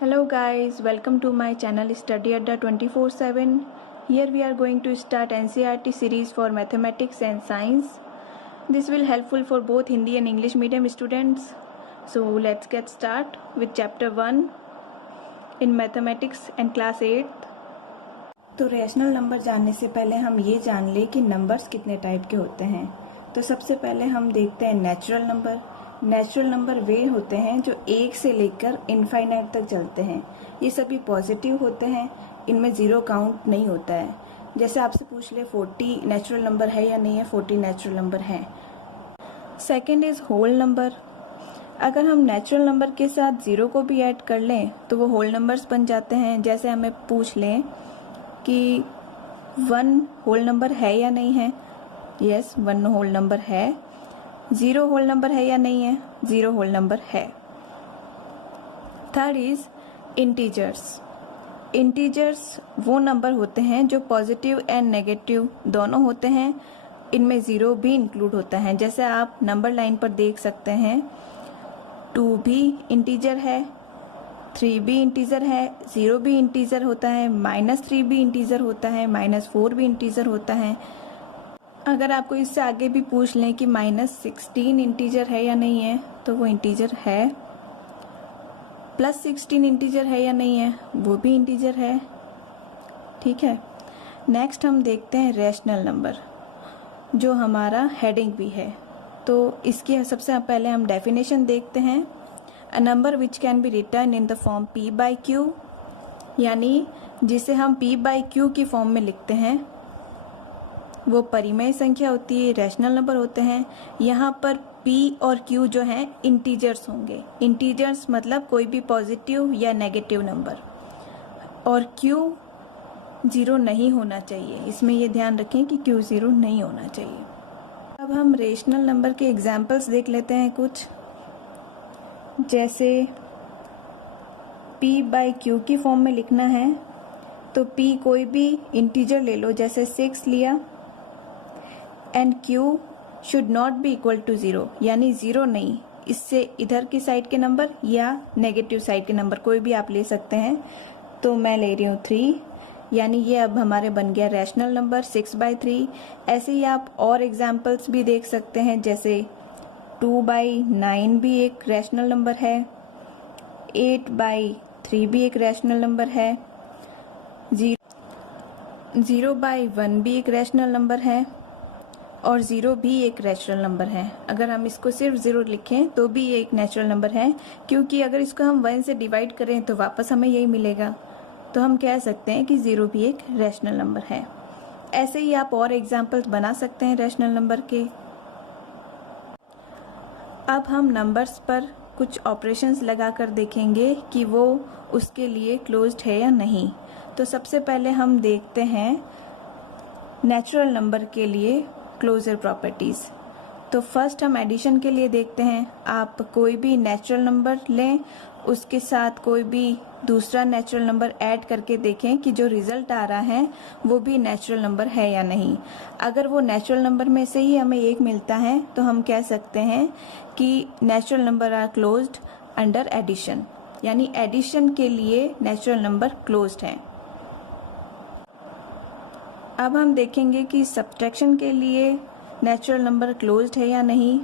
Hello guys, welcome to my channel Study Adda 24/7. Here we are going to start NCERT series for mathematics and science. This will helpful for both Hindi and English medium students. So let's get start with chapter 1 in mathematics and class 8. तो rational number जानने से पहले हम ये जान ले कि numbers कितने टाइप के होते हैं। तो सबसे पहले हम देखते हैं नेचुरल नंबर। नेचुरल नंबर वे होते हैं जो 1 से लेकर इनफाइनाइट तक चलते हैं। ये सभी पॉजिटिव होते हैं, इनमें जीरो काउंट नहीं होता है। जैसे आपसे पूछ ले 40 नेचुरल नंबर है या नहीं है, 40 नेचुरल नंबर है। Second is whole number. अगर हम नेचुरल नंबर के साथ जीरो को भी ऐड कर लें तो वो होल नंबर्स बन जाते हैं। जैसे हमें पूछ लें कि 1 होल नंबर है या नहीं है, यस 1 होल नंबर है। 0 होल नंबर है या नहीं है, 0 होल नंबर है। Third is integers. इंटीजर्स वो नंबर होते हैं जो पॉजिटिव एंड नेगेटिव दोनों होते हैं, इनमें 0 भी इंक्लूड होता है। जैसे आप नंबर लाइन पर देख सकते हैं 2 भी इंटीजर है, 3 भी इंटीजर है, 0 भी इंटीजर होता है, -3 भी इंटीजर होता है, -4 भी इंटीजर होता है। अगर आपको इससे आगे भी पूछ लें कि -16 इंटीजर है या नहीं है तो वो इंटीजर है। +16 इंटीजर है या नहीं है, वो भी इंटीजर है। ठीक है, नेक्स्ट हम देखते हैं रैशनल नंबर, जो हमारा हेडिंग भी है। तो इसकी सबसे पहले हम डेफिनेशन देखते हैं। A number which can be return in the form p/q, यानी जिसे हम p/q की फॉर्म में लिखते हैं वो परिमेय संख्या होती है, रैशनल नंबर होते हैं। यहाँ पर p और q जो हैं इंटीजर्स होंगे। इंटीजर्स मतलब कोई भी पॉजिटिव या नेगेटिव नंबर, और q 0 नहीं होना चाहिए। इसमें ये ध्यान रखें कि q 0 नहीं होना चाहिए। अब हम रैशनल नंबर के एग्जाम्पल्स देख लेते हैं कुछ। जैसे p/q की फॉर्म में लिखना है तो p कोई भी इंटीजर ले लो, जैसे 6 लिया, and q should not be equal to 0, यानी 0 नहीं, इससे इधर की साइड के नंबर या नेगेटिव साइड के नंबर कोई भी आप ले सकते हैं। तो मैं ले रही हूँ 3, यानी ये अब हमारे बन गया रैशनल नंबर 6/3। ऐसे ही आप और एग्जाम्पल्स भी देख सकते हैं, जैसे 2/9 भी एक रैशनल नंबर है, 8/3 भी एक रैशनल नंबर है, 0/1 भी एक रैशनल नंबर है, और 0 भी एक नेचुरल नंबर है। अगर हम इसको सिर्फ 0 लिखें तो भी ये एक नेचुरल नंबर है, क्योंकि अगर इसको हम 1 से डिवाइड करें तो वापस हमें यही मिलेगा। तो हम कह सकते हैं कि 0 भी एक रैशनल नंबर है। ऐसे ही आप और एग्जाम्पल्स बना सकते हैं रैशनल नंबर के। अब हम नंबर्स पर कुछ ऑपरेशंस लगाकर देखेंगे कि वो उसके लिए क्लोज्ड है या नहीं। तो सबसे पहले हम देखते हैं नेचुरल नंबर के लिए क्लोजर प्रॉपर्टीज। तो फर्स्ट हम एडिशन के लिए देखते हैं। आप कोई भी नेचुरल नंबर लें, उसके साथ कोई भी दूसरा नेचुरल नंबर ऐड करके देखें कि जो रिजल्ट आ रहा है वो भी नेचुरल नंबर है या नहीं। अगर वो नेचुरल नंबर में से ही हमें 1 मिलता है तो हम कह सकते हैं कि natural number are closed under addition, यानी एडिशन के लिए नेचुरल नंबर क्लोज्ड है। अब हम देखेंगे कि सब्ट्रैक्शन के लिए नेचुरल नंबर क्लोज्ड है या नहीं।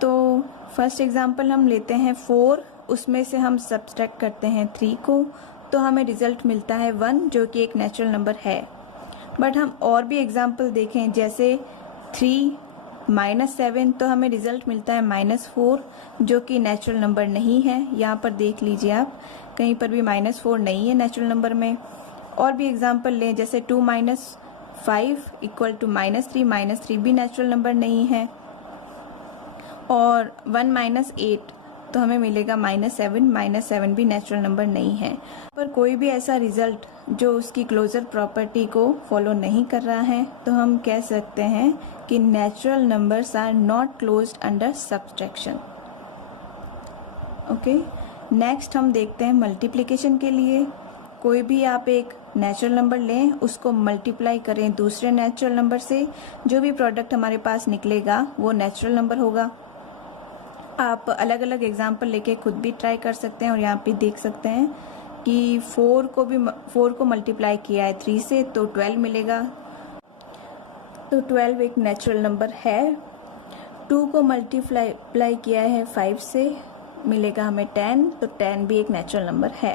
तो फर्स्ट एग्जांपल हम लेते हैं 4, उसमें से हम सब्ट्रैक्ट करते हैं 3 को, तो हमें रिजल्ट मिलता है 1, जो कि एक नेचुरल नंबर है। बट हम और भी एग्जांपल देखें, जैसे 3 -7, तो हमें रिजल्ट मिलता है -4, जो कि नेचुरल नंबर नहीं है। यहाँ पर देख लीजिए आप, कहीं पर भी -4 नहीं है नेचुरल नंबर में। और भी एग्जाम्पल लें, जैसे 2 - 5 इक्वल टू -3, -3 भी नेचुरल नंबर नहीं है। और 1 - 8 तो हमें मिलेगा -7, -7 भी नेचुरल नंबर नहीं है। पर कोई भी ऐसा रिजल्ट जो उसकी क्लोजर प्रॉपर्टी को फॉलो नहीं कर रहा है तो हम कह सकते हैं कि natural numbers are not closed under subtraction. Okay, next हम देखते हैं मल्टीप्लिकेशन के लिए। कोई भी आप एक नेचुरल नंबर लें, उसको मल्टीप्लाई करें दूसरे नेचुरल नंबर से, जो भी प्रोडक्ट हमारे पास निकलेगा वो नेचुरल नंबर होगा। आप अलग अलग एग्जाम्पल लेके खुद भी ट्राई कर सकते हैं और यहाँ पे देख सकते हैं कि 4 को मल्टीप्लाई किया है 3 से तो 12 मिलेगा। तो 12 एक नेचुरल नंबर है। 2 को मल्टीप्लाई किया है 5 से, मिलेगा हमें 10, तो 10 भी एक नेचुरल नंबर है।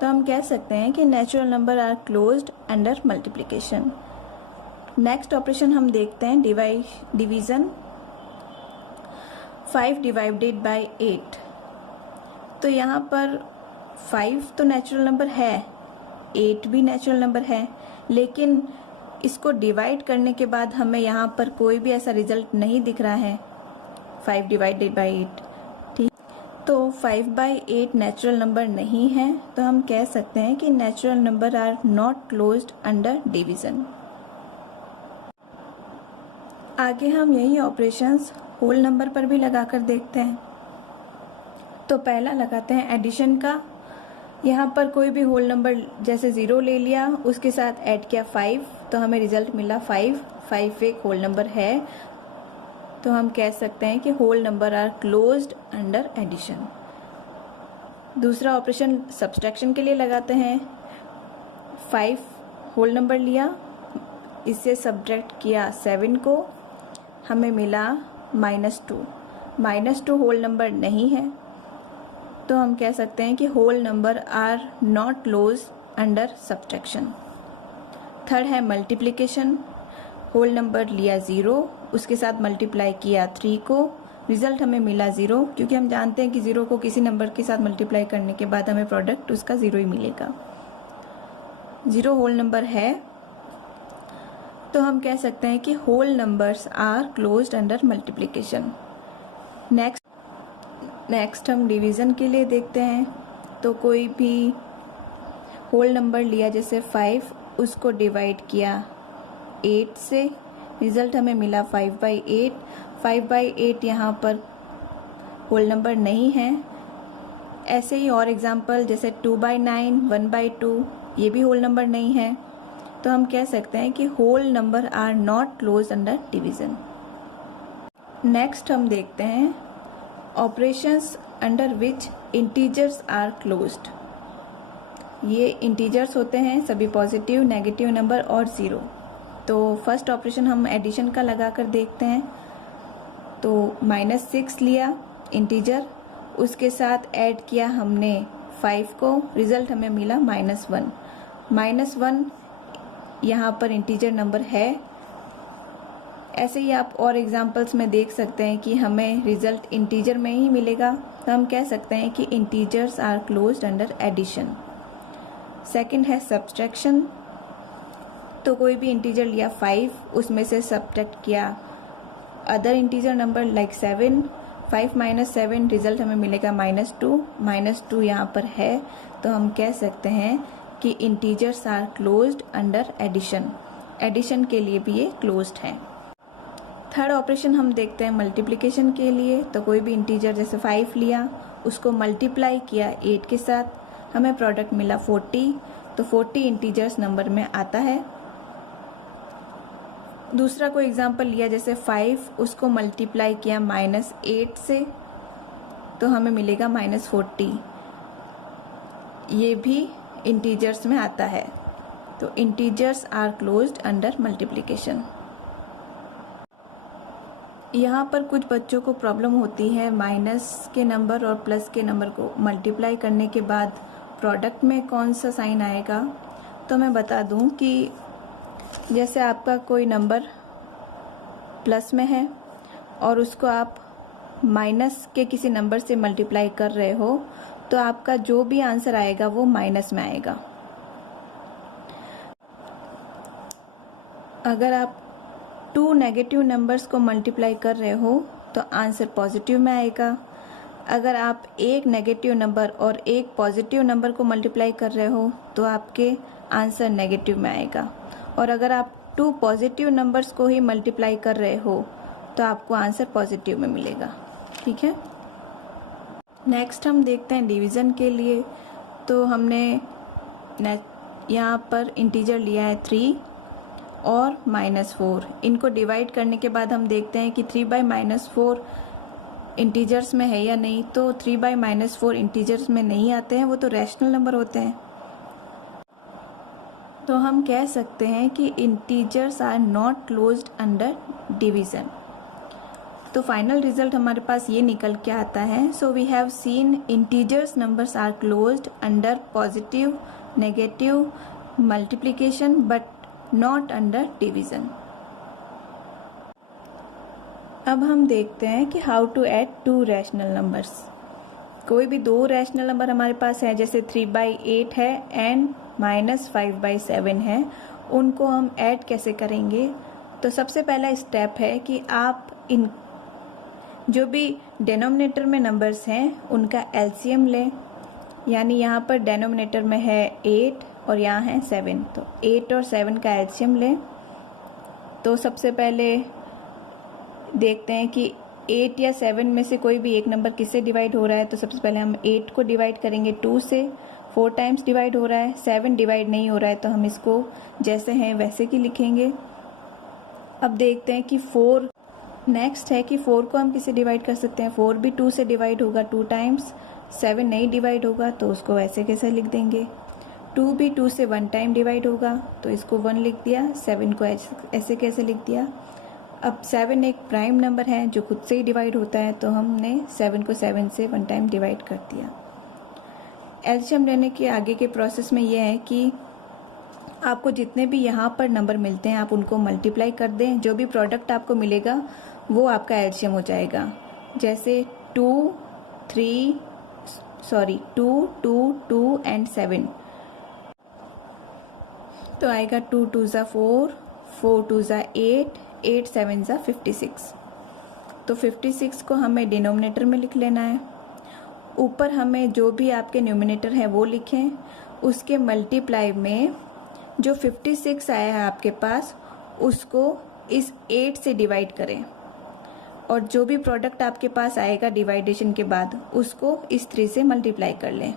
तो हम कह सकते हैं कि natural number are closed under multiplication. Next operation हम देखते हैं डिवीजन। 5 divided by 8। तो यहाँ पर 5 तो नेचुरल नंबर है, 8 भी नेचुरल नंबर है, लेकिन इसको डिवाइड करने के बाद हमें यहाँ पर कोई भी ऐसा रिजल्ट नहीं दिख रहा है 5 डिवाइडेड बाय 8। ठीक, तो 5/8 नेचुरल नंबर नहीं है, तो हम कह सकते हैं कि natural number are not closed under division. आगे हम यही ऑपरेशंस होल नंबर पर भी लगाकर देखते हैं। तो पहला लगाते हैं एडिशन का। यहाँ पर कोई भी होल नंबर जैसे 0 ले लिया, उसके साथ ऐड किया 5, तो हमें रिजल्ट मिला 5। 5 एक होल नंबर है, तो हम कह सकते हैं कि whole number are closed under addition. दूसरा ऑपरेशन सब्सट्रैक्शन के लिए लगाते हैं। 5 होल नंबर लिया, इससे सब्ट्रैक्ट किया 7 को, हमें मिला -2। -2 होल नंबर नहीं है, तो हम कह सकते हैं कि whole number are not close under subtraction. Third है मल्टीप्लिकेशन। होल नंबर लिया 0, उसके साथ मल्टीप्लाई किया 3 को, रिजल्ट हमें मिला 0, क्योंकि हम जानते हैं कि 0 को किसी नंबर के साथ मल्टीप्लाई करने के बाद हमें प्रोडक्ट उसका 0 ही मिलेगा। 0 होल नंबर है, तो हम कह सकते हैं कि whole numbers are closed under multiplication. Next हम डिवीज़न के लिए देखते हैं। तो कोई भी होल नंबर लिया जैसे 5, उसको डिवाइड किया 8 से, रिजल्ट हमें मिला 5/8। 5/8 यहाँ पर होल नंबर नहीं है। ऐसे ही और एग्जांपल जैसे 2/9, 1/2, ये भी होल नंबर नहीं है, तो हम कह सकते हैं कि whole number are not close under division. Next हम देखते हैं operations under which integers are closed. ये इंटीजर्स होते हैं सभी पॉजिटिव, नेगेटिव नंबर और 0। तो फर्स्ट ऑपरेशन हम एडिशन का लगाकर देखते हैं। तो -6 लिया इंटीजर, उसके साथ ऐड किया हमने 5 को, रिजल्ट हमें मिला -1। -1 यहाँ पर इंटीजर नंबर है। ऐसे ही आप और एग्जांपल्स में देख सकते हैं कि हमें रिजल्ट इंटीजर में ही मिलेगा, तो हम कह सकते हैं कि integers are closed under addition. Second है सब्सट्रैक्शन। तो कोई भी इंटीजर लिया 5, उसमें से सब्ट्रैक्ट किया other integer number like 7, 5 - 7, result हमें मिलेगा -2। -2 यहाँ पर है, तो हम कह सकते हैं कि integers are closed under addition. Addition के लिए भी ये क्लोज्ड है। थर्ड ऑपरेशन हम देखते हैं मल्टीप्लिकेशन के लिए। तो कोई भी इंटीजर जैसे 5 लिया, उसको मल्टीप्लाई किया 8 के साथ, हमें प्रोडक्ट मिला 40, तो 40 इंटीजर्स नंबर में आता है। दूसरा कोई एग्जांपल लिया जैसे 5, उसको मल्टीप्लाई किया -8 से, तो हमें मिलेगा -40, ये भी इंटीजर्स में आता है। तो integers are closed under multiplication. यहाँ पर कुछ बच्चों को प्रॉब्लम होती है माइनस के नंबर और प्लस के नंबर को मल्टीप्लाई करने के बाद प्रोडक्ट में कौन सा साइन आएगा। तो मैं बता दूं कि जैसे आपका कोई नंबर प्लस में है और उसको आप माइनस के किसी नंबर से मल्टीप्लाई कर रहे हो, तो आपका जो भी आंसर आएगा वो माइनस में आएगा। अगर आप 2 नेगेटिव नंबर्स को मल्टीप्लाई कर रहे हो तो आंसर पॉजिटिव में आएगा। अगर आप एक नेगेटिव नंबर और एक पॉजिटिव नंबर को मल्टीप्लाई कर रहे हो तो आपके आंसर नेगेटिव में आएगा। और अगर आप 2 पॉजिटिव नंबर्स को ही मल्टीप्लाई कर रहे हो तो आपको आंसर पॉजिटिव में मिलेगा। ठीक है। नेक्स्ट हम देखते हैं डिवीज़न के लिए। तो हमने यहाँ पर इंटीजर लिया है 3 और -4। इनको डिवाइड करने के बाद हम देखते हैं कि 3/-4 इंटीजर्स में है या नहीं, तो 3/-4 इंटीजर्स में नहीं आते हैं, वो तो रैशनल नंबर होते हैं। तो हम कह सकते हैं कि integers are not closed under division. तो फाइनल रिजल्ट हमारे पास ये निकल के आता है। So we have seen integers numbers are closed under positive, negative, multiplication but not under division. अब हम देखते हैं कि how to add two rational numbers. कोई भी दो रैशनल नंबर हमारे पास है, जैसे 3/8 है एंड -5/7 है, उनको हम ऐड कैसे करेंगे। तो सबसे पहला स्टेप है कि आप इन जो भी डिनोमिनेटर में नंबर्स हैं उनका एलसीएम लें। यानी यहाँ पर डिनोमिनेटर में है 8 और यहाँ है 7, तो 8 और 7 का एलसीएम लें। तो सबसे पहले देखते हैं कि 8 या 7 में से कोई भी एक नंबर किससे डिवाइड हो रहा है। तो सबसे पहले हम 8 को डिवाइड करेंगे 2 से, 4 टाइम्स डिवाइड हो रहा है। 7 डिवाइड नहीं हो रहा है, तो हम इसको जैसे हैं वैसे की लिखेंगे। अब देखते हैं कि 4 नेक्स्ट है कि 4 को हम किससे डिवाइड कर सकते हैं। 4 भी 2 से डिवाइड होगा 2 टाइम्स। 7 नहीं डिवाइड होगा, तो उसको वैसे कैसे लिख देंगे। 2 भी 2 से 1 टाइम डिवाइड होगा, तो इसको 1 लिख दिया। 7 को ऐसे कैसे लिख दिया। अब 7 एक प्राइम नंबर है जो खुद से ही डिवाइड होता है, तो हमने 7 को 7 से 1 टाइम डिवाइड कर दिया। एलसीएम लेने के आगे के प्रोसेस में यह है कि आपको जितने भी यहाँ पर नंबर मिलते हैं आप उनको मल्टीप्लाई कर दें। जो भी प्रोडक्ट आपको मिलेगा वो आपका एलसीएम हो जाएगा। जैसे 2, 2 एंड 7, तो आएगा 2 2 ज़ा 4, 4 2 ज़ा 8, 8 7 ज़ा 56। तो 56 को हमें डिनोमिनेटर में लिख लेना है। ऊपर हमें जो भी आपके न्यूमिनेटर है वो लिखें, उसके मल्टीप्लाई में जो 56 आया है आपके पास उसको इस 8 से डिवाइड करें, और जो भी प्रोडक्ट आपके पास आएगा डिवाइडेशन के बाद उसको इस 3 से मल्टीप्लाई कर लें।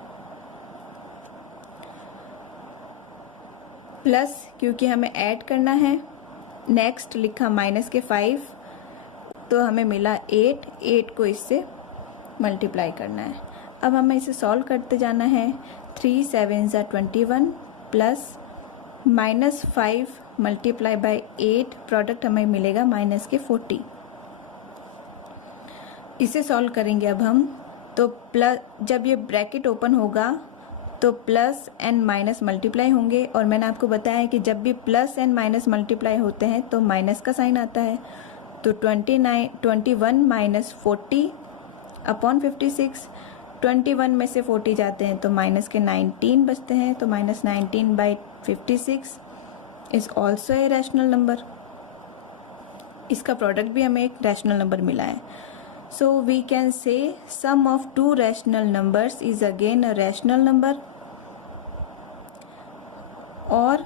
प्लस क्योंकि हमें ऐड करना है, नेक्स्ट लिखा माइनस के 5, तो हमें मिला 8, 8 को इससे मल्टीप्लाई करना है। अब हमें इसे सॉल्व करते जाना है। 3 7 ज़ा 21 प्लस -5 मल्टीप्लाई बाय 8, प्रोडक्ट हमें मिलेगा माइनस के 40। इसे सॉल्व करेंगे अब हम, तो प्लस जब ये ब्रैकेट ओपन होगा तो प्लस एंड माइनस मल्टीप्लाई होंगे, और मैंने आपको बताया है कि जब भी प्लस एंड माइनस मल्टीप्लाई होते हैं तो माइनस का साइन आता है। तो 21 माइनस 40 अपॉन 56, 21 में से 40 जाते हैं तो माइनस के 19 बचते हैं, तो -19/56 is also a rational number. इसका प्रोडक्ट भी हमें एक रैशनल नंबर मिला है। So we can say sum of two rational numbers is again a rational number, और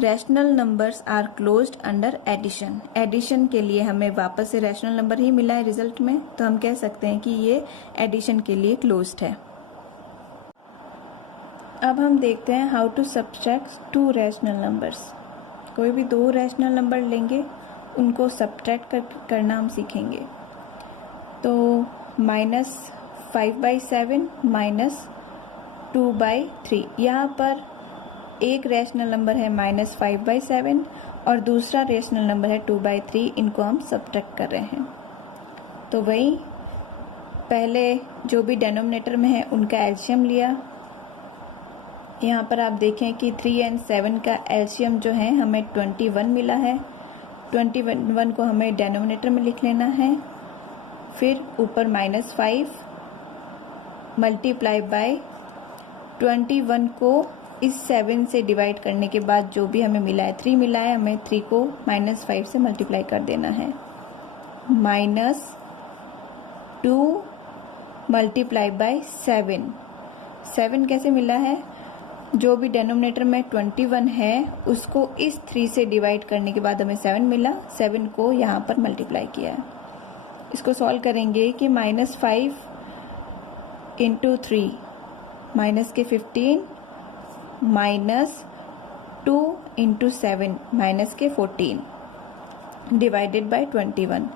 rational numbers are closed under addition. Addition के लिए हमें वापस से रैशनल नंबर ही मिला है रिजल्ट में, तो हम कह सकते हैं कि ये एडिशन के लिए क्लोज्ड है। अब हम देखते हैं how to subtract two rational numbers. कोई भी दो रैशनल नंबर लेंगे, उनको सब्ट्रैक्ट करना हम सीखेंगे। तो -5/7 -2/3, यहाँ पर एक रैशनल नंबर है -5/7 और दूसरा रैशनल नंबर है 2/3, इनको हम सब्ट्रैक्ट कर रहे हैं। तो वही पहले जो भी डिनोमिनेटर में है उनका एलसीएम लिया। यहाँ पर आप देखें कि 3 और 7 का एलसीएम जो है हमें 21 मिला है। 21 को हमें डिनोमिनेटर में लिख लेना है, फिर ऊपर -5 मल्टीप्लाई बाय 21 को इस 7 से डिवाइड करने के बाद जो भी हमें मिला है 3 मिला है, हमें 3 को -5 से मल्टीप्लाई कर देना है। -2 मल्टीप्लाई बाय 7 कैसे मिला है, जो भी डिनोमिनेटर में 21 है उसको इस 3 से डिवाइड करने के बाद हमें 7 मिला, 7 को यहाँ पर मल्टीप्लाई किया है। इसको सॉल्व करेंगे कि -5 × 3 माइनस के 15 -2 × 7 माइनस के 14 डिवाइडेड बाय 21।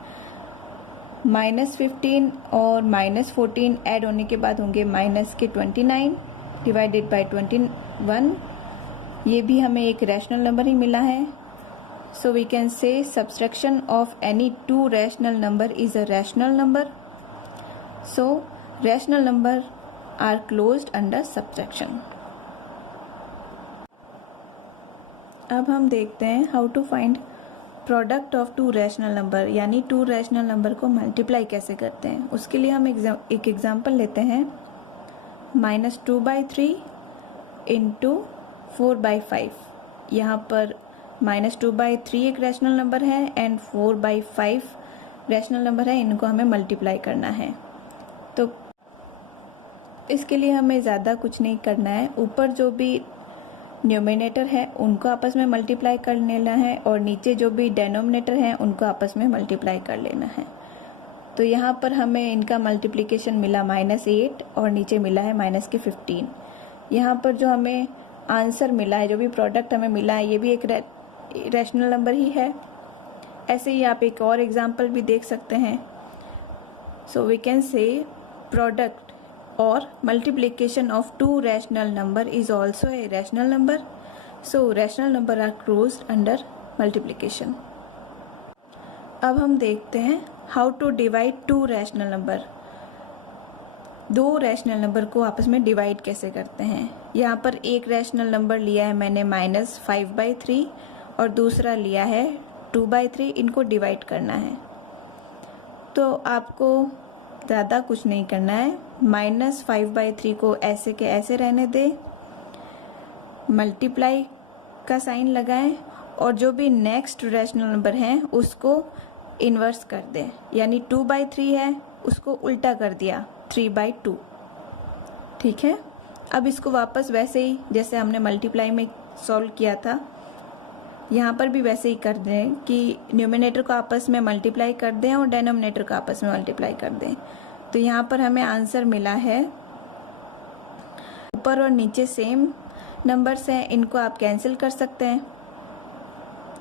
-15 और -14 ऐड होने के बाद होंगे -29 डिवाइडेड बाय 21। ये भी हमें एक रैशनल नंबर ही मिला है। So we can say subtraction of any two rational number is a rational number. So rational number are closed under subtraction. अब हम देखते हैं how to find product of two rational number, यानी two rational number को multiply कैसे करते हैं। उसके लिए हम एक एग्जांपल लेते हैं। -2/3 इंटू 4/5। यहाँ पर -2/3 एक रैशनल नंबर है एंड 4/5 रैशनल नंबर है, इनको हमें मल्टीप्लाई करना है। तो इसके लिए हमें ज़्यादा कुछ नहीं करना है, ऊपर जो भी न्यूमिनेटर है उनको आपस में मल्टीप्लाई कर लेना है और नीचे जो भी डेनोमिनेटर है उनको आपस में मल्टीप्लाई कर लेना है। तो यहाँ पर हमें इनका मल्टीप्लिकेशन मिला -8 और नीचे मिला है -15। यहाँ पर जो हमें आंसर मिला है, जो भी प्रोडक्ट हमें मिला है, ये भी एक रैशनल नंबर ही है। ऐसे ही आप एक और एग्जांपल भी देख सकते हैं। So we can say product or multiplication of two rational number is also a rational number. So rational number are closed under multiplication. अब हम देखते हैं how to divide two rational number। दो रैशनल नंबर को आपस में divide कैसे करते हैं। यहाँ पर एक रैशनल नंबर लिया है मैंने -5/3 और दूसरा लिया है 2/3। इनको डिवाइड करना है तो आपको ज़्यादा कुछ नहीं करना है। -5/3 को ऐसे के ऐसे रहने दें, मल्टीप्लाई का साइन लगाएं और जो भी नेक्स्ट रैशनल नंबर है उसको इन्वर्स कर दें, यानी 2/3 है उसको उल्टा कर दिया 3/2। ठीक है, अब इसको वापस वैसे ही जैसे हमने मल्टीप्लाई में सॉल्व किया था, यहाँ पर भी वैसे ही कर दें कि न्यूमिनेटर को आपस में मल्टीप्लाई कर दें और डेनोमिनेटर को आपस में मल्टीप्लाई कर दें। तो यहाँ पर हमें आंसर मिला है, ऊपर और नीचे सेम नंबर्स हैं, इनको आप कैंसिल कर सकते हैं,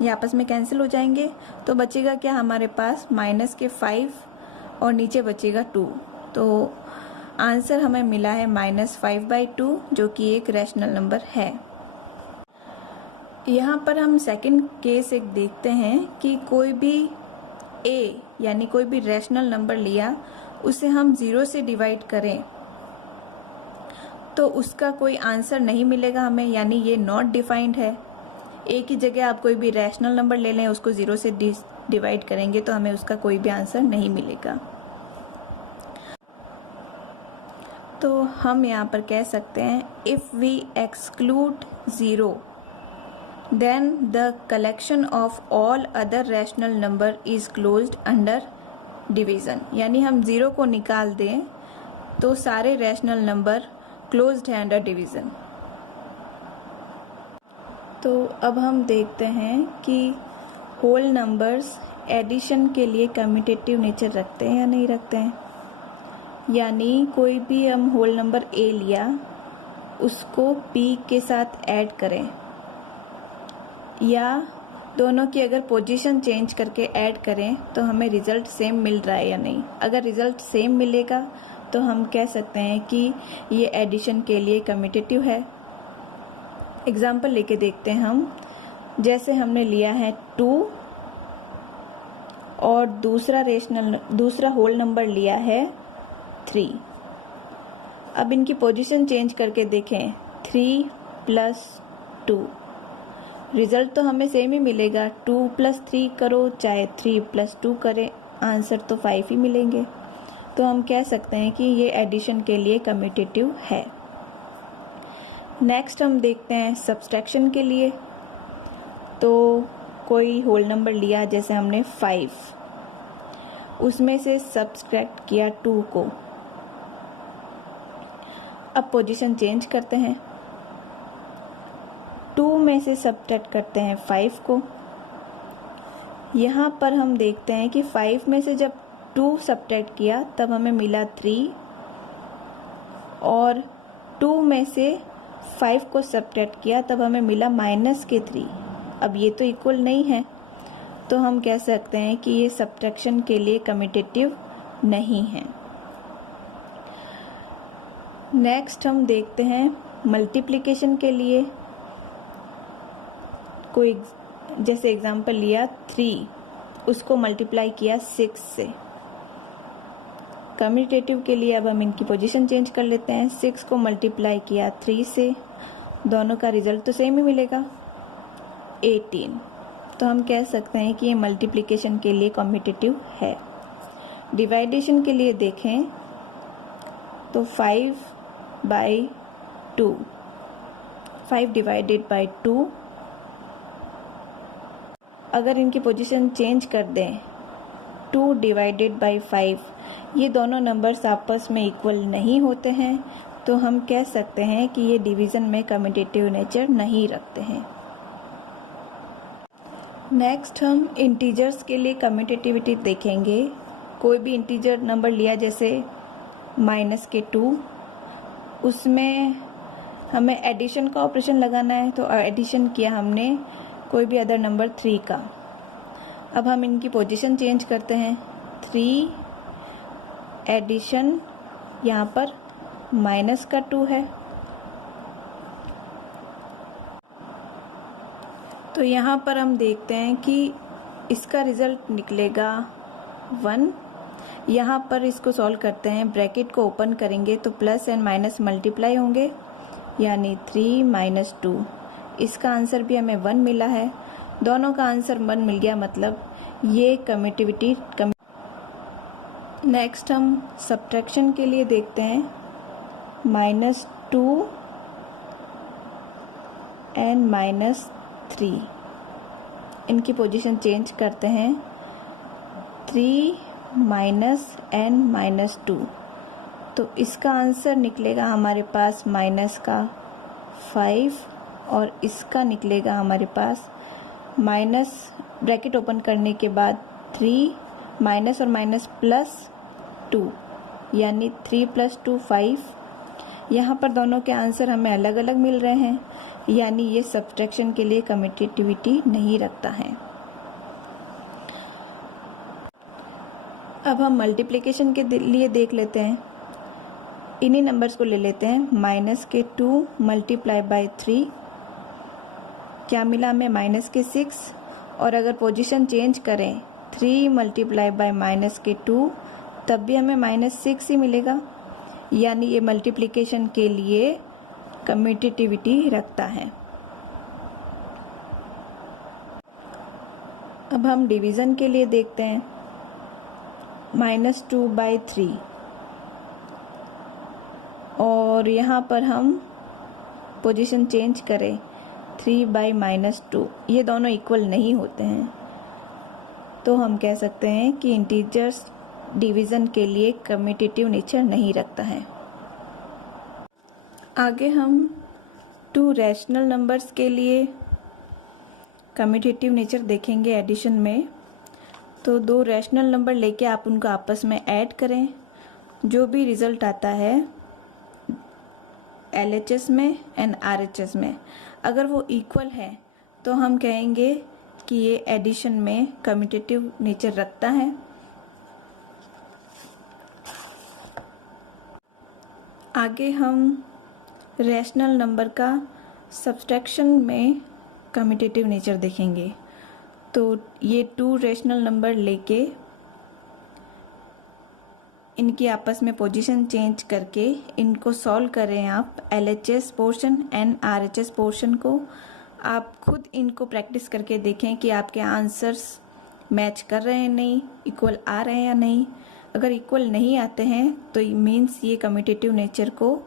ये आपस में कैंसिल हो जाएंगे। तो बचेगा क्या हमारे पास -5 और नीचे बचेगा 2। तो आंसर हमें मिला है -5/2 जो कि एक रैशनल नंबर है। यहाँ पर हम सेकंड केस एक देखते हैं कि कोई भी a यानी कोई भी रैशनल नंबर लिया, उसे हम 0 से डिवाइड करें तो उसका कोई आंसर नहीं मिलेगा हमें, यानी ये नॉट डिफाइंड है। एक ही जगह आप कोई भी रैशनल नंबर ले लें, उसको 0 से डिवाइड करेंगे तो हमें उसका कोई भी आंसर नहीं मिलेगा। तो हम यहाँ पर कह सकते हैं if we exclude 0 then the collection of all other rational number is closed under division। यानी हम 0 को निकाल दें तो सारे रैशनल नंबर क्लोज्ड है अंडर डिवीज़न। तो अब हम देखते हैं कि होल नंबर्स एडिशन के लिए कम्यूटेटिव नेचर रखते हैं या नहीं रखते हैं। यानी कोई भी हम होल नंबर a लिया, उसको p के साथ ऐड करें या दोनों की अगर पोजीशन चेंज करके ऐड करें तो हमें रिज़ल्ट सेम मिल रहा है या नहीं। अगर रिज़ल्ट सेम मिलेगा तो हम कह सकते हैं कि ये एडिशन के लिए कम्यूटेटिव है। एग्जाम्पल लेके देखते हैं हम। जैसे हमने लिया है 2 और दूसरा होल नंबर लिया है 3। अब इनकी पोजीशन चेंज करके देखें, 3 + 2, रिज़ल्ट तो हमें सेम ही मिलेगा। 2 + 3 करो चाहे 3 + 2 करें, आंसर तो 5 ही मिलेंगे। तो हम कह सकते हैं कि ये एडिशन के लिए कम्यूटेटिव है। नेक्स्ट हम देखते हैं सब्सट्रैक्शन के लिए। तो कोई होल नंबर लिया, जैसे हमने 5, उसमें से सब्सट्रैक्ट किया 2 को। अब पोजीशन चेंज करते हैं, 2 में से सब्ट्रैक्ट करते हैं 5 को। यहाँ पर हम देखते हैं कि 5 में से जब 2 सब्ट्रैक्ट किया तब हमें मिला 3 और 2 में से 5 को सब्ट्रैक्ट किया तब हमें मिला -3। अब ये तो इक्वल नहीं है, तो हम कह सकते हैं कि ये सब्ट्रैक्शन के लिए कम्यूटेटिव नहीं हैं। नेक्स्ट हम देखते हैं मल्टीप्लिकेशन के लिए। कोई जैसे एग्जांपल लिया 3, उसको मल्टीप्लाई किया 6 से। कम्यूटेटिव के लिए अब हम इनकी पोजीशन चेंज कर लेते हैं। 6 को मल्टीप्लाई किया 3 से, दोनों का रिजल्ट तो सेम ही मिलेगा 18। तो हम कह सकते हैं कि ये मल्टीप्लिकेशन के लिए कम्यूटेटिव है। डिवाइडेशन के लिए देखें तो 5/2, 5 डिवाइडेड बाई 2। अगर इनकी पोजीशन चेंज कर दें 2 डिवाइडेड बाई 5, ये दोनों नंबर्स आपस में इक्वल नहीं होते हैं, तो हम कह सकते हैं कि ये डिवीज़न में कम्यूटेटिव नेचर नहीं रखते हैं। नेक्स्ट हम इंटीजर्स के लिए कम्यूटेटिविटी देखेंगे। कोई भी इंटीजर नंबर लिया जैसे -2, उसमें हमें एडिशन का ऑपरेशन लगाना है, तो एडिशन किया हमने कोई भी अदर नंबर 3 का। अब हम इनकी पोजीशन चेंज करते हैं। 3 एडिशन, यहाँ पर -2 है, तो यहाँ पर हम देखते हैं कि इसका रिजल्ट निकलेगा 1। यहाँ पर इसको सॉल्व करते हैं, ब्रैकेट को ओपन करेंगे तो प्लस एंड माइनस मल्टीप्लाई होंगे, यानी 3 - 2। इसका आंसर भी हमें 1 मिला है। दोनों का आंसर 1 मिल गया, मतलब ये कम्यूटेटिविटी। नेक्स्ट हम सब्ट्रैक्शन के लिए देखते हैं। -2 एंड -3, इनकी पोजीशन चेंज करते हैं। 3 एंड -2, तो इसका आंसर निकलेगा हमारे पास -5, और इसका निकलेगा हमारे पास माइनस, ब्रैकेट ओपन करने के बाद 3 माइनस और माइनस +2, यानी 3 + 2 5। यहाँ पर दोनों के आंसर हमें अलग अलग मिल रहे हैं, यानी ये सब्ट्रैक्शन के लिए कम्यूटेटिविटी नहीं रखता है। अब हम मल्टीप्लिकेशन के लिए देख लेते हैं। इन्हीं नंबर्स को ले लेते हैं। -2 × 3, क्या मिला हमें -6, और अगर पोजीशन चेंज करें 3 × -2, तब भी हमें -6 ही मिलेगा, यानी ये मल्टीप्लिकेशन के लिए कम्यूटेटिविटी रखता है। अब हम डिवीज़न के लिए देखते हैं। -2/3, और यहाँ पर हम पोजीशन चेंज करें 3/-2, ये दोनों इक्वल नहीं होते हैं, तो हम कह सकते हैं कि इंटीजर्स डिवीज़न के लिए कम्यूटेटिव नेचर नहीं रखता है। आगे हम 2 रैशनल नंबर्स के लिए कम्यूटेटिव नेचर देखेंगे एडिशन में। तो 2 रैशनल नंबर लेके आप उनको आपस में ऐड करें, जो भी रिज़ल्ट आता है LHS में एंड RHS में, अगर वो इक्वल है तो हम कहेंगे कि ये एडिशन में कम्यूटेटिव नेचर रखता है। आगे हम रैशनल नंबर का सब्ट्रैक्शन में कम्यूटेटिव नेचर देखेंगे। तो ये 2 रैशनल नंबर लेके इनकी आपस में पोजीशन चेंज करके इनको सॉल्व करें आप LHS portion and RHS portion को। आप खुद इनको प्रैक्टिस करके देखें कि आपके आंसर्स मैच कर रहे हैं नहीं, इक्वल आ रहे हैं या नहीं। अगर इक्वल नहीं आते हैं तो मीन्स ये कम्यूटेटिव नेचर को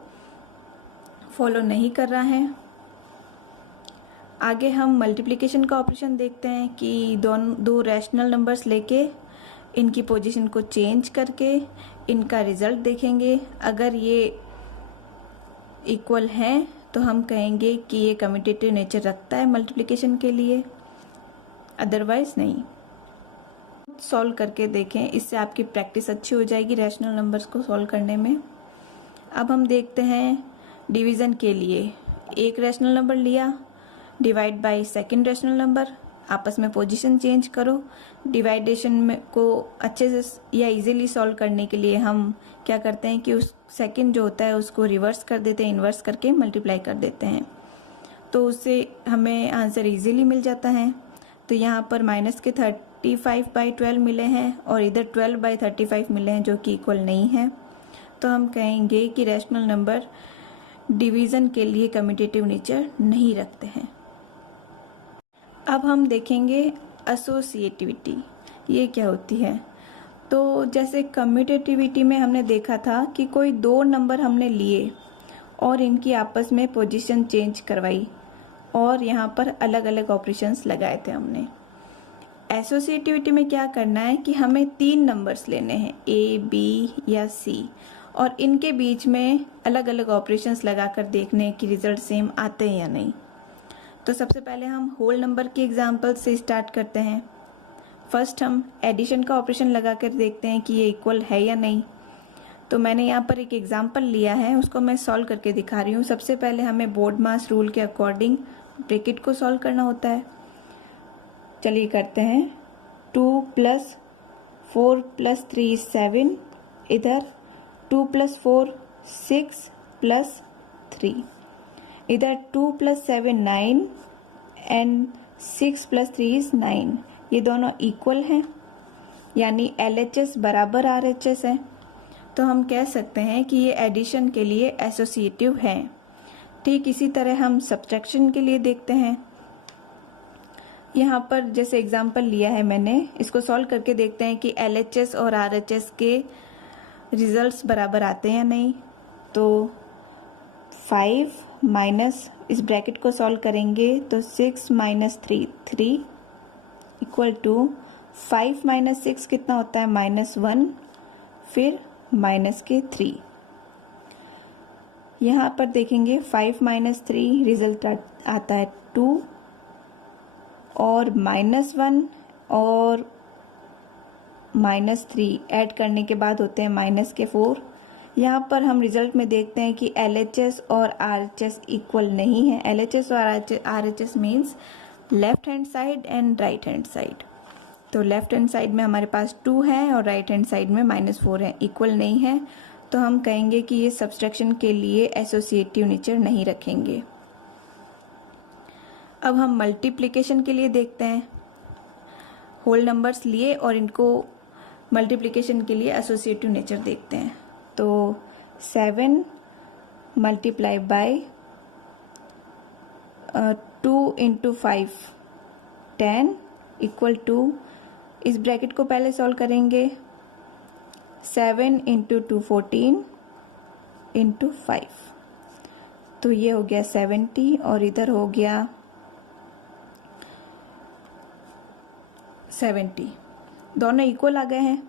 फॉलो नहीं कर रहा है। आगे हम मल्टीप्लिकेशन का ऑपरेशन देखते हैं कि 2 रैशनल नंबर्स लेके इनकी पोजीशन को चेंज करके इनका रिजल्ट देखेंगे। अगर ये इक्वल हैं तो हम कहेंगे कि ये कम्यूटेटिव नेचर रखता है मल्टीप्लिकेशन के लिए, अदरवाइज नहीं। सॉल्व करके देखें, इससे आपकी प्रैक्टिस अच्छी हो जाएगी रैशनल नंबर्स को सॉल्व करने में। अब हम देखते हैं डिवीज़न के लिए। एक रैशनल नंबर लिया, divide by second rational number, आपस में पोजीशन चेंज करो। डिवाइडेशन में को अच्छे से या इजीली सॉल्व करने के लिए हम क्या करते हैं कि उस सेकंड जो होता है उसको रिवर्स कर देते हैं, इन्वर्स करके मल्टीप्लाई कर देते हैं, तो उससे हमें आंसर इजीली मिल जाता है। तो यहाँ पर माइनस के 35/12 मिले हैं और इधर 12/35 मिले हैं जो कि इक्वल नहीं है। तो हम कहेंगे कि रैशनल नंबर डिवीज़न के लिए कम्यूटेटिव नेचर नहीं रखते हैं। अब हम देखेंगे एसोसिएटिविटी, ये क्या होती है। तो जैसे कम्यूटेटिविटी में हमने देखा था कि कोई दो नंबर हमने लिए और इनकी आपस में पोजीशन चेंज करवाई और यहाँ पर अलग अलग ऑपरेशंस लगाए थे हमने। एसोसिएटिविटी में क्या करना है कि हमें तीन नंबर्स लेने हैं, ए, बी या सी, और इनके बीच में अलग अलग ऑपरेशंस लगाकर देखने कि रिजल्ट सेम आते हैं या नहीं। तो सबसे पहले हम होल नंबर के एग्जाम्पल से स्टार्ट करते हैं। फर्स्ट हम एडिशन का ऑपरेशन लगाकर देखते हैं कि ये इक्वल है या नहीं। तो मैंने यहाँ पर एक एग्जाम्पल लिया है, उसको मैं सॉल्व करके दिखा रही हूँ। सबसे पहले हमें बोर्ड मास रूल के अकॉर्डिंग ब्रैकेट को सॉल्व करना होता है। चलिए करते हैं। 2 + 4 + 3 7, इधर 2 + 4 6 + 3, इधर 2 + 7 9 एंड 6 + 3 is 9। ये दोनों इक्वल हैं, यानी LHS बराबर RHS है। तो हम कह सकते हैं कि ये एडिशन के लिए एसोसिएटिव है। ठीक इसी तरह हम सब्ट्रैक्शन के लिए देखते हैं। यहाँ पर जैसे एग्जाम्पल लिया है मैंने, इसको सॉल्व करके देखते हैं कि LHS और RHS के रिजल्ट्स बराबर आते हैं या नहीं। तो 5 माइनस, इस ब्रैकेट को सॉल्व करेंगे तो 6 - 3 3 इक्वल टू 5 - 6 कितना होता है -1, फिर माइनस के 3। यहाँ पर देखेंगे 5 - 3 रिजल्ट आता है 2 और -1 और -3 ऐड करने के बाद होते हैं -4। यहाँ पर हम रिजल्ट में देखते हैं कि LHS और RHS इक्वल नहीं है। LHS और RHS means left hand side and right hand side. तो लेफ्ट हैंड साइड में हमारे पास 2 है और राइट हैंड साइड में -4 है, इक्वल नहीं है। तो हम कहेंगे कि ये सब्ट्रैक्शन के लिए एसोसिएटिव नेचर नहीं रखेंगे। अब हम मल्टीप्लिकेशन के लिए देखते हैं। होल नंबर्स लिए और इनको मल्टीप्लिकेशन के लिए एसोसिएटिव नेचर देखते हैं। तो 7 × 2 × 5 10 इक्वल टू, इस ब्रैकेट को पहले सॉल्व करेंगे। 7 × 2 14 × 5, तो ये हो गया 70 और इधर हो गया 70, दोनों इक्वल आ गए हैं।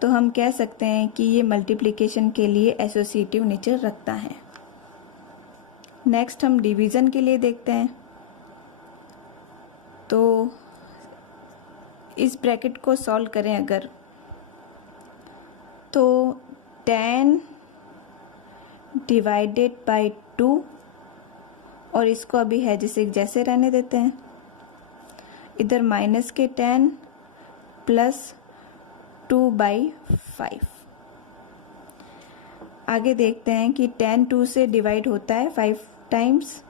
तो हम कह सकते हैं कि ये मल्टीप्लिकेशन के लिए एसोसिएटिव नेचर रखता है। नेक्स्ट हम डिवीज़न के लिए देखते हैं। तो इस ब्रैकेट को सॉल्व करें अगर, तो 10 ÷ 2, और इसको अभी है जैसे रहने देते हैं। इधर माइनस के 10 प्लस 2/5। आगे देखते हैं कि 10 2 से डिवाइड होता है 5 टाइम्स,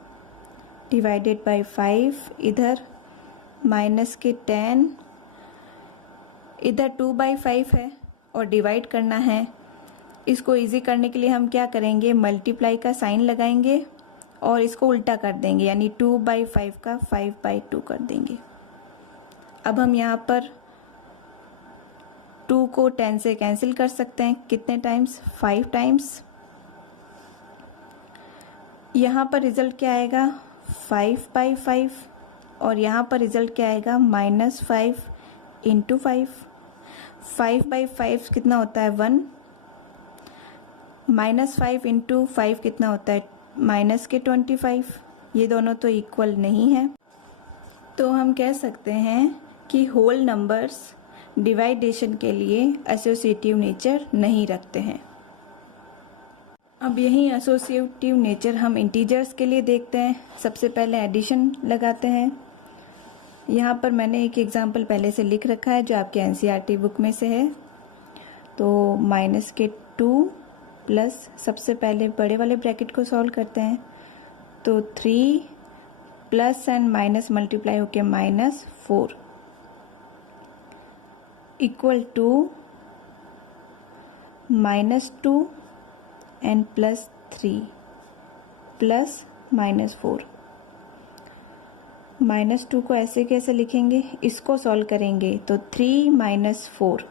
डिवाइडेड बाय 5, इधर माइनस के 10, इधर 2/5 है और डिवाइड करना है। इसको इजी करने के लिए हम क्या करेंगे, मल्टीप्लाई का साइन लगाएंगे और इसको उल्टा कर देंगे, यानी 2/5 का 5/2 कर देंगे। अब हम यहाँ पर 2 को 10 से कैंसिल कर सकते हैं, कितने टाइम्स, 5 टाइम्स। यहाँ पर रिजल्ट क्या आएगा, 5/5, और यहाँ पर रिजल्ट क्या आएगा, -5 × 5। 5/5 कितना होता है, 1, -5 × 5 कितना होता है, -25। ये दोनों तो इक्वल नहीं है। तो हम कह सकते हैं कि होल नंबर्स डिवाइडेशन के लिए एसोसिएटिव नेचर नहीं रखते हैं। अब यही एसोसिएटिव नेचर हम इंटीजर्स के लिए देखते हैं। सबसे पहले एडिशन लगाते हैं। यहाँ पर मैंने एक एग्जाम्पल पहले से लिख रखा है जो आपके एनसीईआरटी बुक में से है। तो -2 प्लस, सबसे पहले बड़े वाले ब्रैकेट को सॉल्व करते हैं। तो 3 प्लस एंड माइनस मल्टीप्लाई होके -4 इक्वल टू -2 एंड +3 प्लस -4। -2 को ऐसे कैसे लिखेंगे, इसको सॉल्व करेंगे तो 3 - 4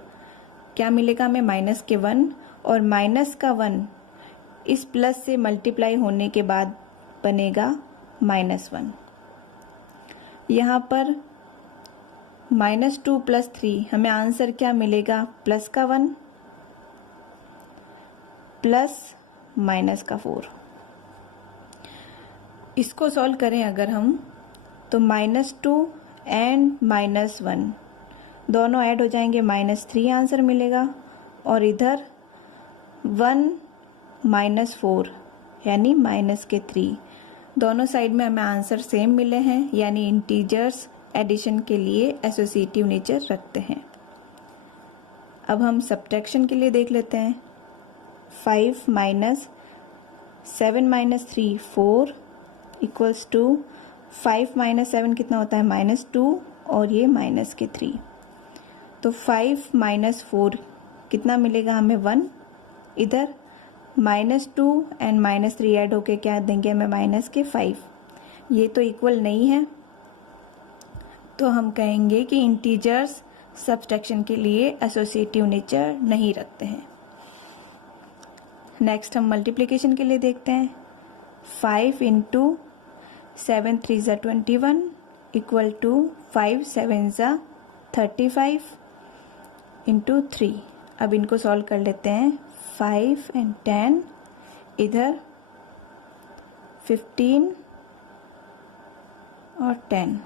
क्या मिलेगा हमें, माइनस के 1, और माइनस का 1 इस प्लस से मल्टीप्लाई होने के बाद बनेगा -1। यहाँ पर -2 + 3 हमें आंसर क्या मिलेगा, प्लस का 1 प्लस माइनस का 4। इसको सॉल्व करें अगर हम तो -2 एंड -1 दोनों ऐड हो जाएंगे, -3 आंसर मिलेगा। और इधर 1 - 4 यानी -3, दोनों साइड में हमें आंसर सेम मिले हैं, यानी इंटीजर्स एडिशन के लिए एसोसिएटिव नेचर रखते हैं। अब हम सब्ट्रैक्शन के लिए देख लेते हैं। 5 - 7 - 3 4 इक्वल्स टू 5 - 7 कितना होता है, -2, और ये -3। तो 5 - 4 कितना मिलेगा हमें, 1। इधर -2 एंड -3 ऐड होके क्या देंगे हमें, -5। ये तो इक्वल नहीं है, तो हम कहेंगे कि इंटीजर्स सब्ट्रैक्शन के लिए एसोसिएटिव नेचर नहीं रखते हैं। नेक्स्ट हम मल्टीप्लिकेशन के लिए देखते हैं। 5 × 7 × 3 = 21 इक्वल टू 5 × 7 = 35 × 3। अब इनको सॉल्व कर लेते हैं। 5 and 10, इधर 15 और 10,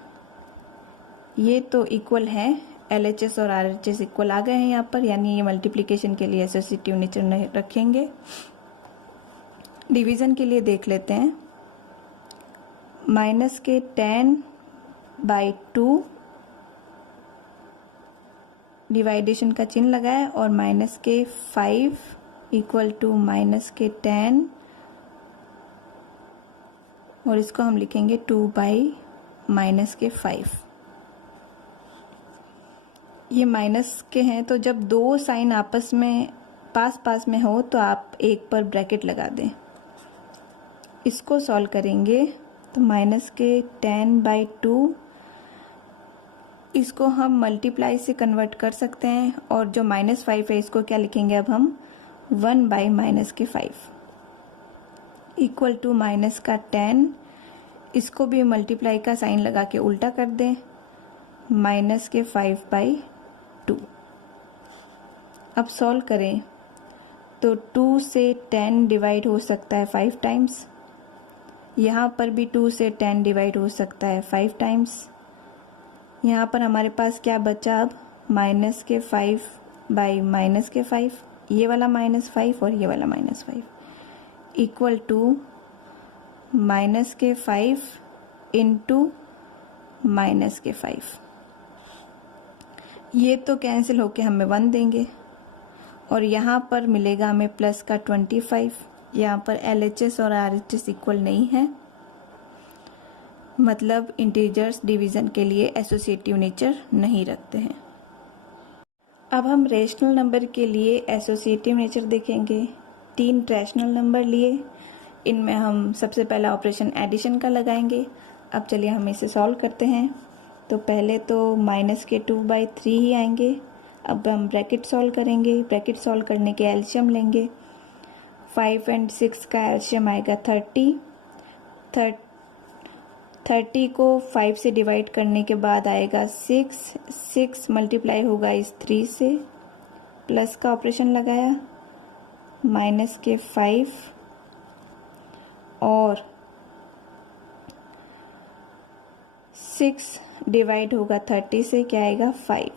ये तो इक्वल है, LHS और RHS इक्वल आ गए हैं यहाँ पर, यानी ये मल्टीप्लिकेशन के लिए एसोसिएटिव नेचर नहीं रखेंगे। डिवीज़न के लिए देख लेते हैं। -10/2 डिवाइडेशन का चिन्ह लगाया, और -5 इक्वल टू -10, और इसको हम लिखेंगे 2/-5। ये माइनस के हैं, तो जब दो साइन आपस में पास पास में हो तो आप एक पर ब्रैकेट लगा दें। इसको सॉल्व करेंगे तो -10/2 इसको हम मल्टीप्लाई से कन्वर्ट कर सकते हैं, और जो -5 है इसको क्या लिखेंगे अब हम, 1/-5 इक्वल टू -10, इसको भी मल्टीप्लाई का साइन लगा के उल्टा कर दें, -5/2। अब सॉल्व करें तो 2 से 10 डिवाइड हो सकता है 5 टाइम्स, यहाँ पर भी 2 से 10 डिवाइड हो सकता है 5 टाइम्स। यहाँ पर हमारे पास क्या बचा अब, -5/-5, ये वाला -5 और ये वाला -5 इक्वल टू -5 × -5। ये तो कैंसिल होके हमें 1 देंगे, और यहाँ पर मिलेगा हमें प्लस का 25। यहाँ पर LHS और RHS इक्वल नहीं है, मतलब इंटीजर्स डिवीज़न के लिए एसोसिएटिव नेचर नहीं रखते हैं। अब हम रेशनल नंबर के लिए एसोसिएटिव नेचर देखेंगे। 3 रैशनल नंबर लिए, इनमें हम सबसे पहला ऑपरेशन एडिशन का लगाएंगे। अब चलिए हम इसे सॉल्व करते हैं। तो पहले तो -2/3 ही आएंगे। अब हम ब्रैकेट सॉल्व करेंगे। ब्रैकेट सॉल्व करने के एलसीएम लेंगे। 5 and 6 का एलसीएम आएगा 30। 30 को 5 से डिवाइड करने के बाद आएगा 6 मल्टीप्लाई होगा इस 3 से, प्लस का ऑपरेशन लगाया, -5 और 6 डिवाइड होगा 30 से, क्या आएगा 5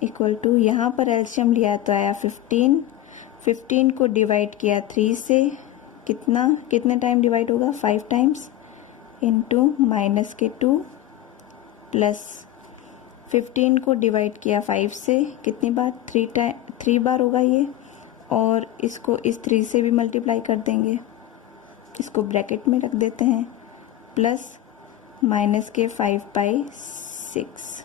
इक्वल टू, यहाँ पर एलसीएम लिया तो आया 15 को डिवाइड किया 3 से, कितने टाइम डिवाइड होगा 5 टाइम्स, इंटू माइनस के 2 प्लस 15 को डिवाइड किया 5 से, कितनी बार, 3 बार होगा ये, और इसको इस 3 से भी मल्टीप्लाई कर देंगे, इसको ब्रैकेट में रख देते हैं, प्लस माइनस के 5/6।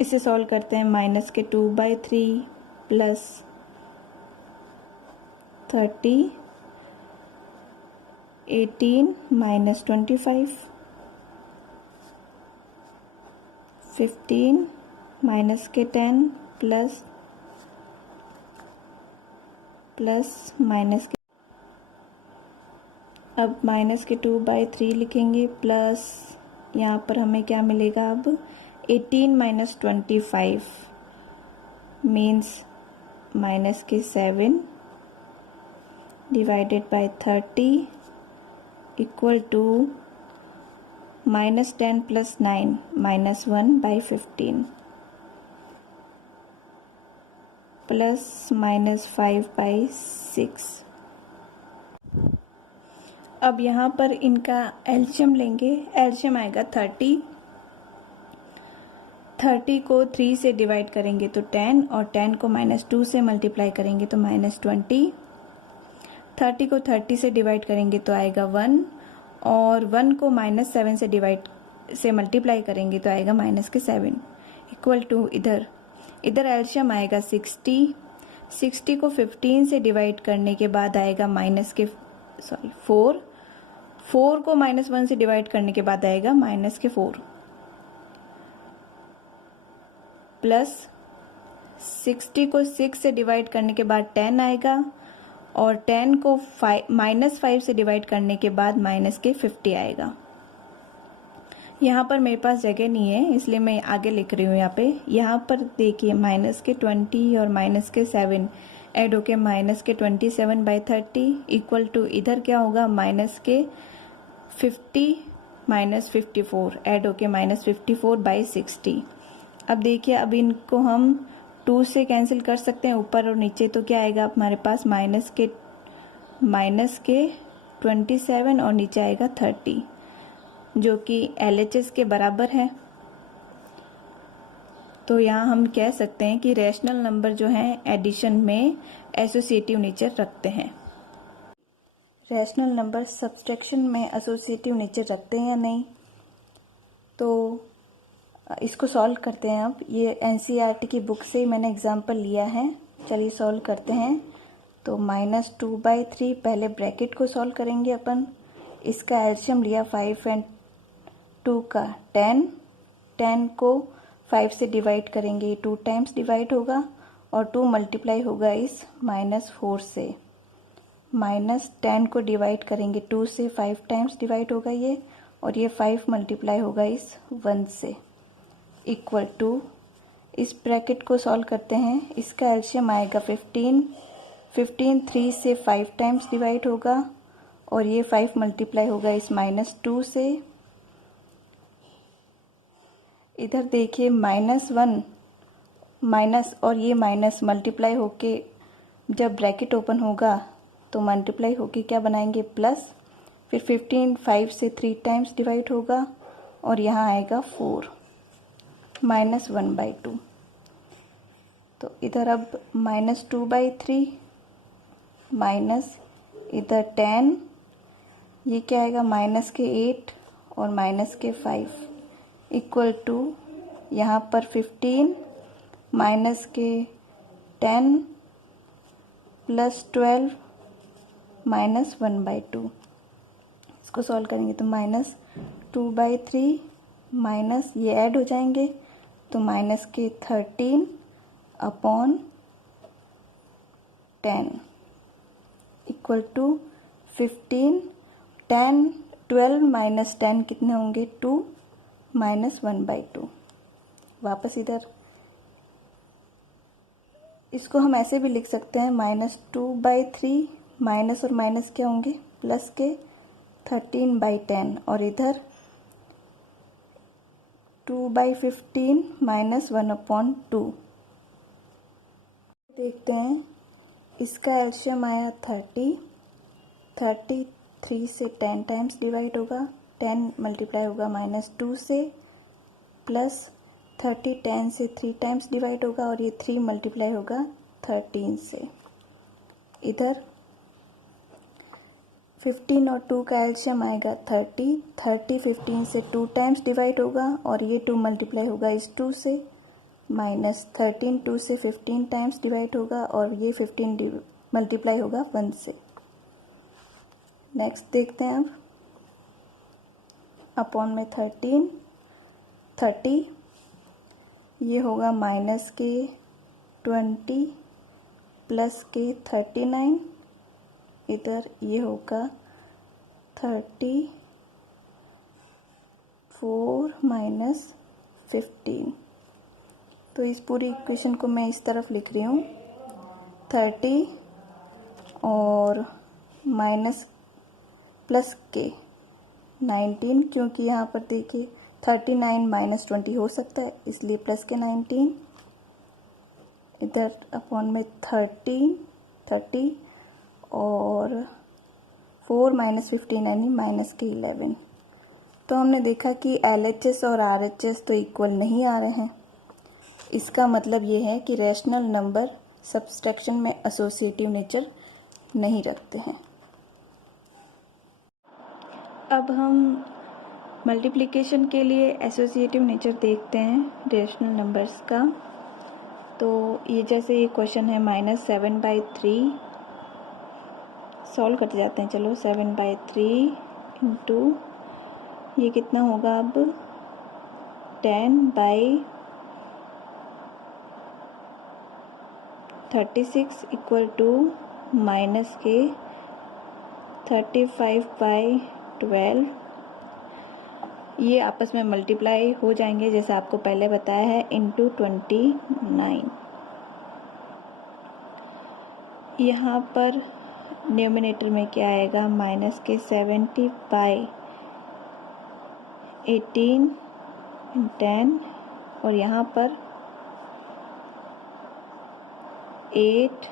इसे सॉल्व करते हैं, माइनस के 2/3 प्लस 30, 18 माइनस 25, 15 माइनस के 10 प्लस माइनस के, अब माइनस के 2/3 लिखेंगे, प्लस यहाँ पर हमें क्या मिलेगा, अब 18 माइनस 25 मीन्स माइनस के 7 divided by 30 equal to minus 10 plus 9 minus 1/15 plus minus 5/6। अब यहाँ पर इनका एलसीएम लेंगे, एलसीएम आएगा 30 को 3 से डिवाइड करेंगे तो 10, और 10 को -2 से मल्टीप्लाई करेंगे तो -20, 30 को 30 से डिवाइड करेंगे तो आएगा 1, और 1 को -7 से मल्टीप्लाई करेंगे तो आएगा -7 इक्वल टू इधर एलसीएम आएगा 60 को 15 से डिवाइड करने के बाद आएगा 4 को -1 से डिवाइड करने के बाद आएगा -4 प्लस 60 को 6 से डिवाइड करने के बाद 10 आएगा, और 10 को -5 से डिवाइड करने के बाद -50 आएगा। यहाँ पर मेरे पास जगह नहीं है इसलिए मैं आगे लिख रही हूँ। यहाँ पर देखिए -20 और -7 ऐड होके -27/30 इक्वल टू इधर क्या होगा, -50 -54 ऐड होके -54/60। अब देखिए, अब इनको हम 2 से कैंसिल कर सकते हैं ऊपर और नीचे, तो क्या आएगा हमारे पास -27 और नीचे आएगा 30 जो कि LHS के बराबर है। तो यहाँ हम कह सकते हैं कि रैशनल नंबर जो हैं एडिशन में एसोसिएटिव नेचर रखते हैं। रैशनल नंबर सब्सट्रैक्शन में एसोसिएटिव नेचर रखते हैं या नहीं, तो इसको सॉल्व करते हैं। अब ये NCERT की बुक से मैंने एग्जांपल लिया है, चलिए सॉल्व करते हैं। तो -2/3 पहले ब्रैकेट को सॉल्व करेंगे अपन, इसका एलसीएम लिया 5 और 2 का 10 को 5 से डिवाइड करेंगे, 2 टाइम्स डिवाइड होगा, और 2 मल्टीप्लाई होगा इस -4 से, -10 को डिवाइड करेंगे 2 से, 5 टाइम्स डिवाइड होगा ये, और ये 5 मल्टीप्लाई होगा इस 1 से, इक्वल टू इस ब्रैकेट को सॉल्व करते हैं। इसका एलसीएम आएगा 15 3 से 5 टाइम्स डिवाइड होगा, और ये 5 मल्टीप्लाई होगा इस -2 से। इधर देखिए -1 माइनस और ये माइनस मल्टीप्लाई होके जब ब्रैकेट ओपन होगा तो मल्टीप्लाई होके क्या बनाएंगे, प्लस, फिर 15 5 से 3 टाइम्स डिवाइड होगा, और यहाँ आएगा 4 -1/2। तो इधर अब -2/3 माइनस इधर 10, ये क्या आएगा -8 और -5 इक्वल टू यहाँ पर 15 -10 प्लस 12 -1/2। इसको सॉल्व करेंगे तो -2/3 माइनस ये ऐड हो जाएंगे तो -13 अपॉन 10 इक्वल टू 15 10 12 -10 कितने होंगे, 2 -1/2। वापस इधर इसको हम ऐसे भी लिख सकते हैं, -2/3 माइनस और माइनस क्या होंगे, प्लस के 13/10, और इधर 2/15 -1/2। देखते हैं, इसका एलसीएम आया 30 3 से 10 टाइम्स डिवाइड होगा, 10 मल्टीप्लाई होगा -2 से, प्लस 30 10 से 3 टाइम्स डिवाइड होगा और ये 3 मल्टीप्लाई होगा 13 से। इधर 15 और 2 का एल्शियम आएगा 30, 15 से 2 टाइम्स डिवाइड होगा और ये 2 मल्टीप्लाई होगा इस 2 से, -13 2 से 15 टाइम्स डिवाइड होगा और ये 15 मल्टीप्लाई होगा 1 से। नेक्स्ट देखते हैं अब, अपॉन में 30 ये होगा -20 प्लस के 39, इधर ये होगा 34 -15। तो इस पूरी इक्वेशन को मैं इस तरफ लिख रही हूँ, 30 और माइनस प्लस के 19, क्योंकि यहाँ पर देखिए 39 -20 हो सकता है, इसलिए प्लस के 19, इधर अपॉन में 30 और 4 -15 यानी माइनस के 11। तो हमने देखा कि LHS और RHS तो इक्वल नहीं आ रहे हैं। इसका मतलब ये है कि रैशनल नंबर सब्सट्रैक्शन में एसोसिएटिव नेचर नहीं रखते हैं। अब हम मल्टीप्लिकेशन के लिए एसोसिएटिव नेचर देखते हैं रैशनल नंबर्स का। तो ये जैसे ये क्वेश्चन है -7/3, सॉल्व करते जाते हैं। चलो 7/3 इंटू ये कितना होगा अब 10/36 इक्वल टू माइनस के 35/12। ये आपस में मल्टीप्लाई हो जाएंगे जैसे आपको पहले बताया है, इंटू 29। यहाँ पर न्यूमिनेटर में क्या आएगा, माइनस के 70/18 10 और यहाँ पर 8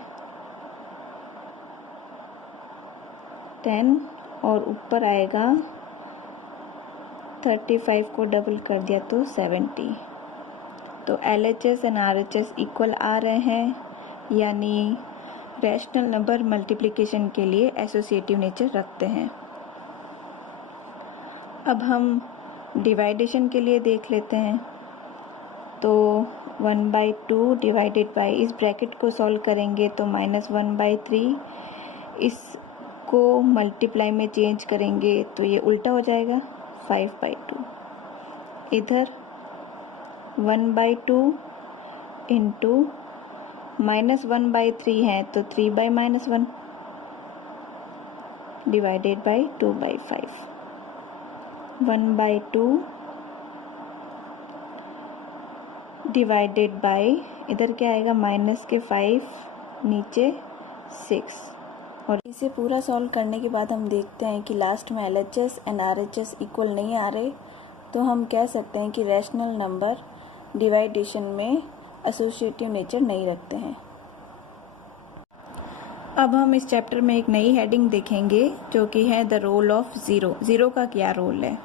10 और ऊपर आएगा 35 को डबल कर दिया तो 70। तो LHS एंड RHS इक्वल आ रहे हैं, यानी रैशनल नंबर मल्टीप्लिकेशन के लिए एसोसिएटिव नेचर रखते हैं। अब हम डिवाइडेशन के लिए देख लेते हैं। तो 1/2 डिवाइडेड बाई, इस ब्रैकेट को सॉल्व करेंगे तो -1/3, इसको मल्टीप्लाई में चेंज करेंगे तो ये उल्टा हो जाएगा 5/2। इधर 1/2 इंटू -1/3 है तो 3/-1 डिवाइडेड बाई 2/5। 1/2 डिवाइडेड बाई, इधर क्या आएगा माइनस के 5 नीचे 6। और इसे पूरा सॉल्व करने के बाद हम देखते हैं कि लास्ट में LHS एंड RHS इक्वल नहीं आ रहे, तो हम कह सकते हैं कि रैशनल नंबर डिवाइडेशन में एसोसिएटिव नेचर नहीं रखते हैं। अब हम इस चैप्टर में एक नई हेडिंग देखेंगे जो कि है the role of zero. Zero का क्या रोल है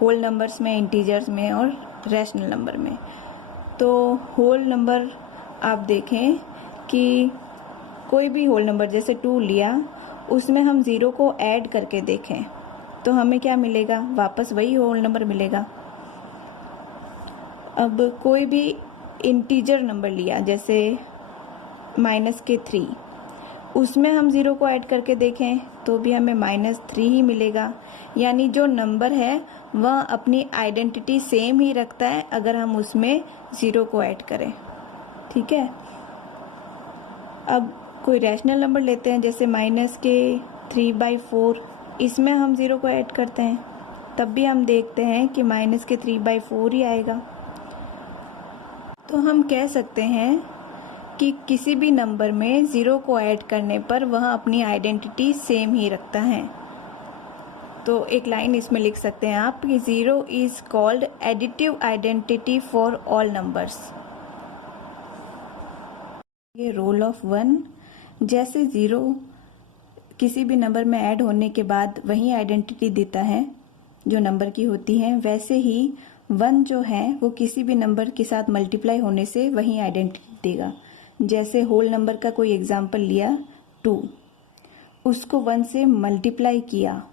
होल नंबर्स में, इंटीजर्स में और रैशनल नंबर में। तो होल नंबर आप देखें कि कोई भी होल नंबर जैसे 2 लिया, उसमें हम ज़ीरो को ऐड करके देखें तो हमें क्या मिलेगा, वापस वही होल नंबर मिलेगा। अब कोई भी इंटीजर नंबर लिया जैसे -3, उसमें हम ज़ीरो को ऐड करके देखें तो भी हमें -3 ही मिलेगा। यानी जो नंबर है वह अपनी आइडेंटिटी सेम ही रखता है अगर हम उसमें ज़ीरो को ऐड करें। ठीक है। अब कोई रैशनल नंबर लेते हैं जैसे -3/4, इसमें हम ज़ीरो को ऐड करते हैं तब भी हम देखते हैं कि -3/4 ही आएगा। तो हम कह सकते हैं कि किसी भी नंबर में ज़ीरो को ऐड करने पर वह अपनी आइडेंटिटी सेम ही रखता है। तो एक लाइन इसमें लिख सकते हैं आप कि zero is called additive identity for all numbers. ये रोल ऑफ 1, जैसे ज़ीरो किसी भी नंबर में ऐड होने के बाद वही आइडेंटिटी देता है जो नंबर की होती है, वैसे ही 1 जो है वो किसी भी नंबर के साथ मल्टीप्लाई होने से वही आइडेंटिटी देगा। जैसे होल नंबर का कोई एग्जाम्पल लिया 2, उसको 1 से मल्टीप्लाई किया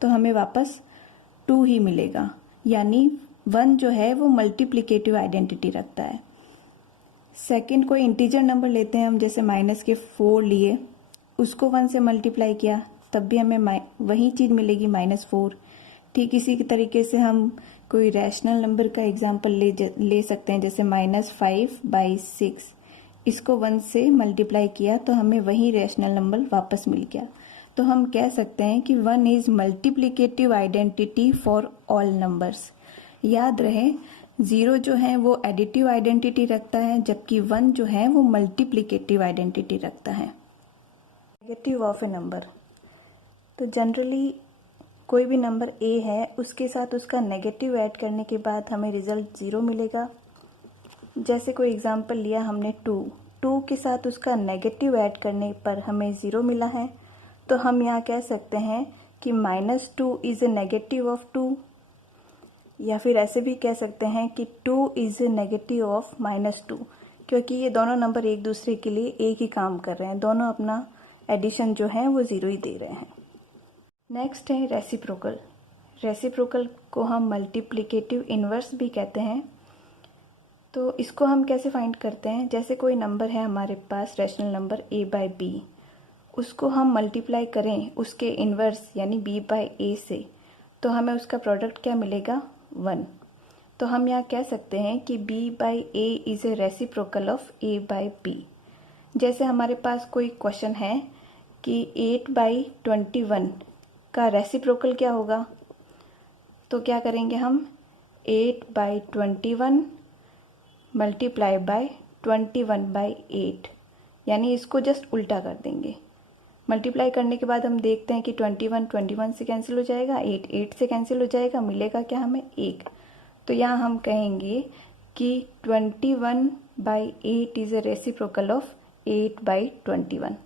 तो हमें वापस 2 ही मिलेगा, यानी 1 जो है वो मल्टीप्लिकेटिव आइडेंटिटी रखता है। सेकंड कोई इंटीजर नंबर लेते हैं हम, जैसे माइनस के 4 लिए, उसको 1 से मल्टीप्लाई किया तब भी हमें वही चीज़ मिलेगी -4। ठीक इसी के तरीके से हम कोई रैशनल नंबर का एग्जांपल ले सकते हैं, जैसे -5/6, इसको 1 से मल्टीप्लाई किया तो हमें वही रैशनल नंबर वापस मिल गया। तो हम कह सकते हैं कि 1 is multiplicative identity for all numbers. याद रहे 0 जो है वो एडिटिव आइडेंटिटी रखता है, जबकि 1 जो है वो मल्टीप्लिकेटिव आइडेंटिटी रखता है। नेगेटिव ऑफ ए नंबर, तो जनरली कोई भी नंबर a है उसके साथ उसका नेगेटिव ऐड करने के बाद हमें रिजल्ट 0 मिलेगा। जैसे कोई एग्जांपल लिया हमने 2 के साथ उसका नेगेटिव ऐड करने पर हमें 0 मिला है, तो हम यहाँ कह सकते हैं कि -2 इज़ ए नेगेटिव ऑफ 2, या फिर ऐसे भी कह सकते हैं कि 2 इज़ ए नेगेटिव ऑफ -2, क्योंकि ये दोनों नंबर एक दूसरे के लिए एक ही काम कर रहे हैं, दोनों अपना एडिशन जो है वो 0 ही दे रहे हैं। नेक्स्ट है रेसिप्रोकल। रेसिप्रोकल को हम मल्टीप्लिकेटिव इन्वर्स भी कहते हैं। तो इसको हम कैसे फाइंड करते हैं, जैसे कोई नंबर है हमारे पास रैशनल नंबर a/b, उसको हम मल्टीप्लाई करें उसके इन्वर्स यानी b/a से, तो हमें उसका प्रोडक्ट क्या मिलेगा 1। तो हम यहाँ कह सकते हैं कि b/a is a reciprocal of a/b। जैसे हमारे पास कोई क्वेश्चन है कि 8/21 का रेसिप्रोकल क्या होगा, तो क्या करेंगे हम 8/21 मल्टीप्लाई बाय 21/8, यानी इसको जस्ट उल्टा कर देंगे। मल्टीप्लाई करने के बाद हम देखते हैं कि 21 से कैंसिल हो जाएगा, 8 से कैंसिल हो जाएगा, मिलेगा क्या हमें 1। तो यहाँ हम कहेंगे कि 21/8 इज़ ए रेसिप्रोकल ऑफ 8/21।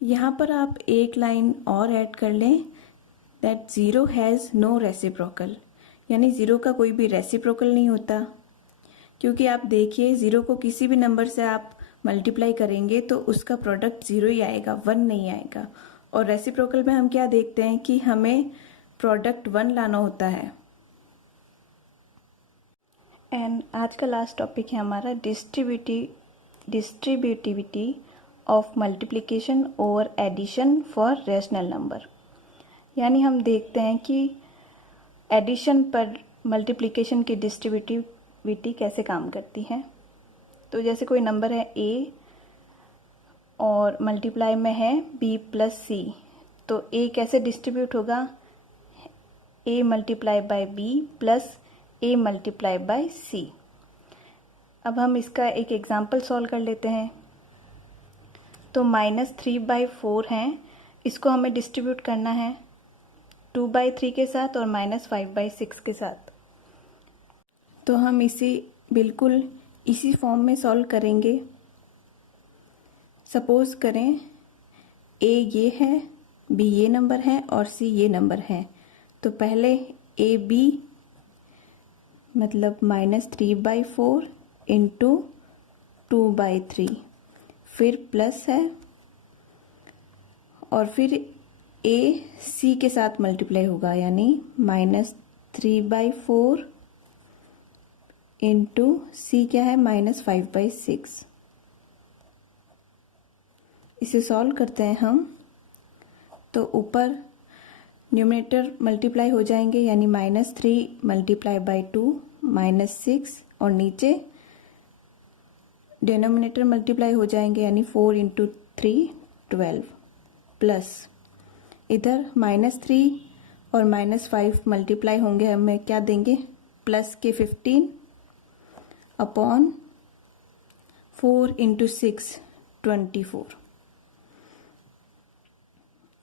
यहाँ पर आप एक लाइन और ऐड कर लें, दैट 0 हैज़ नो रेसिप्रोकल, यानी 0 का कोई भी रेसिप्रोकल नहीं होता। क्योंकि आप देखिए 0 को किसी भी नंबर से आप मल्टीप्लाई करेंगे तो उसका प्रोडक्ट 0 ही आएगा, 1 नहीं आएगा। और रेसिप्रोकल में हम क्या देखते हैं कि हमें प्रोडक्ट 1 लाना होता है। एंड आज का लास्ट टॉपिक है हमारा distributivity of multiplication over addition for rational number. यानी हम देखते हैं कि एडिशन पर मल्टीप्लिकेशन की डिस्ट्रीब्यूटिविटी कैसे काम करती है। तो जैसे कोई नंबर है a और मल्टीप्लाई में है b+c, तो a कैसे डिस्ट्रीब्यूट होगा, a multiply by b plus a multiply by c। अब हम इसका एक एग्जाम्पल सॉल्व कर लेते हैं। तो -3/4 हैं, इसको हमें डिस्ट्रीब्यूट करना है 2/3 के साथ और -5/6 के साथ। तो हम इसे बिल्कुल इसी फॉर्म में सॉल्व करेंगे। सपोज करें a ये है, b ये नंबर है और c ये नंबर है। तो पहले ab मतलब -3/4 इंटू 2/3, फिर प्लस है और फिर a c के साथ मल्टीप्लाई होगा, यानी -3/4 इंटू c क्या है -5/6। इसे सॉल्व करते हैं हम, तो ऊपर न्यूमरेटर मल्टीप्लाई हो जाएंगे, यानी -3 मल्टीप्लाई बाय 2 -6, और नीचे डिनोमिनेटर मल्टीप्लाई हो जाएंगे, यानी 4 इंटू 3 12, प्लस इधर -3 और -5 मल्टीप्लाई होंगे, हमें क्या देंगे प्लस के 15 अपॉन 4 इंटू 6 24।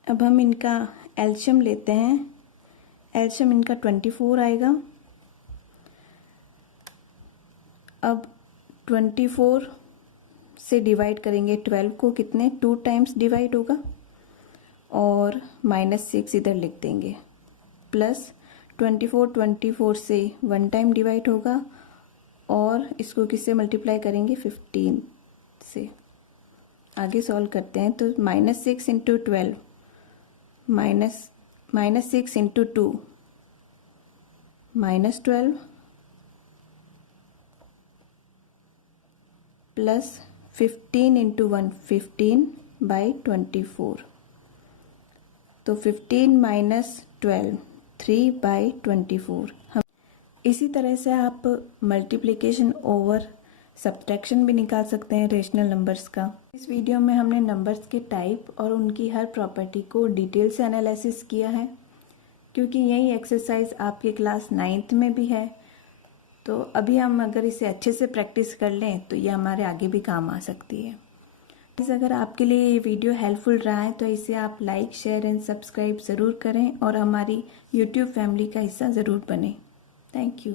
अब हम इनका एलशियम लेते हैं, एलशियम इनका 24 आएगा। अब 24 से डिवाइड करेंगे 12 को, कितने 2 टाइम्स डिवाइड होगा, और -6 इधर लिख देंगे, प्लस 24 से 1 टाइम डिवाइड होगा, और इसको किससे मल्टीप्लाई करेंगे 15 से। आगे सॉल्व करते हैं, तो -6 इंटू 12 -6 इंटू 2 -12 प्लस 15 इंटू 1 15/24, तो 15 - 12 3/24। हम इसी तरह से आप मल्टीप्लिकेशन ओवर सब्ट्रैक्शन भी निकाल सकते हैं रेशनल नंबर्स का। इस वीडियो में हमने नंबर्स के टाइप और उनकी हर प्रॉपर्टी को डिटेल से एनालिसिस किया है, क्योंकि यही एक्सरसाइज आपके क्लास 9th में भी है। तो अभी हम अगर इसे अच्छे से प्रैक्टिस कर लें तो ये हमारे आगे भी काम आ सकती है। अगर आपके लिए ये वीडियो हेल्पफुल रहा है तो इसे आप लाइक, शेयर एंड सब्सक्राइब ज़रूर करें और हमारी YouTube फैमिली का हिस्सा ज़रूर बनें। Thank you.